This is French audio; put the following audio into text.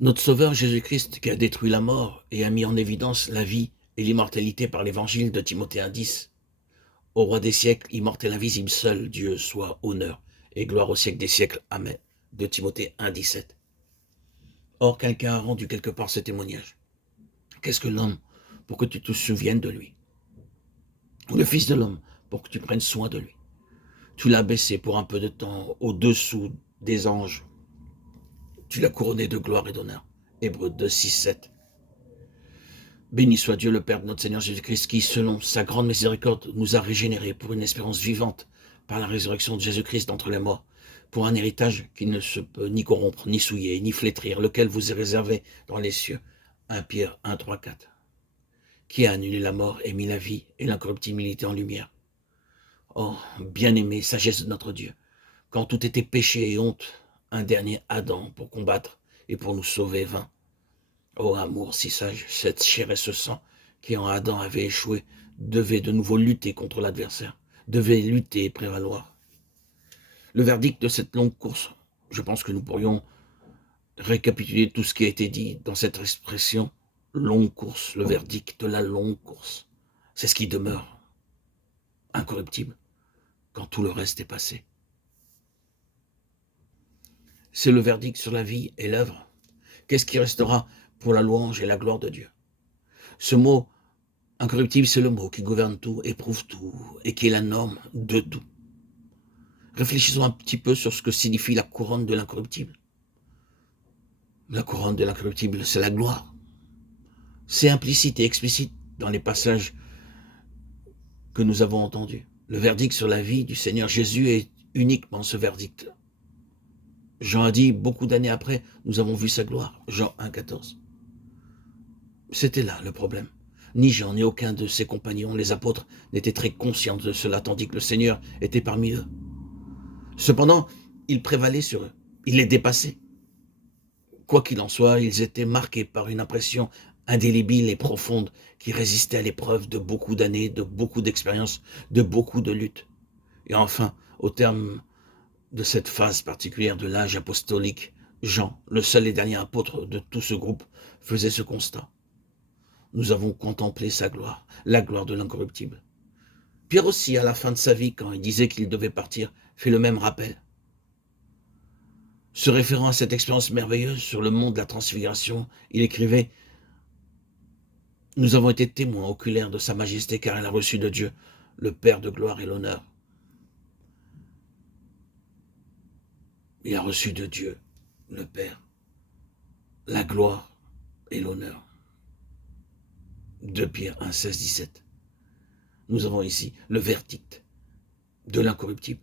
Notre Sauveur Jésus-Christ, qui a détruit la mort et a mis en évidence la vie et l'immortalité par l'évangile de Timothée 1,10. Au roi des siècles, immortel invisible, seul Dieu soit honneur et gloire au siècle des siècles. Amen. De Timothée 1,17. Or, quelqu'un a rendu quelque part ce témoignage. Qu'est-ce que l'homme pour que tu te souviennes de lui? Ou le Fils de l'homme pour que tu prennes soin de lui? Tu l'as baissé pour un peu de temps au-dessous des anges. Tu l'as couronné de gloire et d'honneur. Hébreux 2, 6, 7. Béni soit Dieu le Père de notre Seigneur Jésus-Christ qui, selon sa grande miséricorde, nous a régénérés pour une espérance vivante par la résurrection de Jésus-Christ d'entre les morts, pour un héritage qui ne se peut ni corrompre, ni souiller, ni flétrir, lequel vous est réservé dans les cieux. 1 Pierre 1, 3, 4. Qui a annulé la mort et mis la vie et l'incorruptibilité en lumière. Oh, bien-aimé, sagesse de notre Dieu, quand tout était péché et honte, un dernier Adam pour combattre et pour nous sauver vint. Oh amour si sage, cette chair et ce sang qui en Adam avait échoué devait de nouveau lutter contre l'adversaire, devait lutter et prévaloir. Le verdict de cette longue course, je pense que nous pourrions récapituler tout ce qui a été dit dans cette expression longue course, le verdict de la longue course. C'est ce qui demeure incorruptible quand tout le reste est passé. C'est le verdict sur la vie et l'œuvre. Qu'est-ce qui restera pour la louange et la gloire de Dieu? Ce mot incorruptible, c'est le mot qui gouverne tout, éprouve tout et qui est la norme de tout. Réfléchissons un petit peu sur ce que signifie la couronne de l'incorruptible. La couronne de l'incorruptible, c'est la gloire. C'est implicite et explicite dans les passages que nous avons entendus. Le verdict sur la vie du Seigneur Jésus est uniquement ce verdict. Jean a dit, beaucoup d'années après, nous avons vu sa gloire. Jean 1, 14. C'était là le problème. Ni Jean, ni aucun de ses compagnons, les apôtres, n'étaient très conscients de cela, tandis que le Seigneur était parmi eux. Cependant, il prévalait sur eux. Il les dépassait. Quoi qu'il en soit, ils étaient marqués par une impression indélébile et profonde qui résistait à l'épreuve de beaucoup d'années, de beaucoup d'expériences, de beaucoup de luttes. Et enfin, au terme de cette phase particulière de l'âge apostolique, Jean, le seul et dernier apôtre de tout ce groupe, faisait ce constat. Nous avons contemplé sa gloire, la gloire de l'incorruptible. Pierre aussi, à la fin de sa vie, quand il disait qu'il devait partir, fait le même rappel. Se référant à cette expérience merveilleuse sur le mont de la transfiguration, il écrivait « Nous avons été témoins oculaires de sa majesté car elle a reçu de Dieu le Père de gloire et l'honneur. » Il a reçu de Dieu, le Père, la gloire et l'honneur. 2 Pierre 1, 16, 17. Nous avons ici le verdict de l'incorruptible.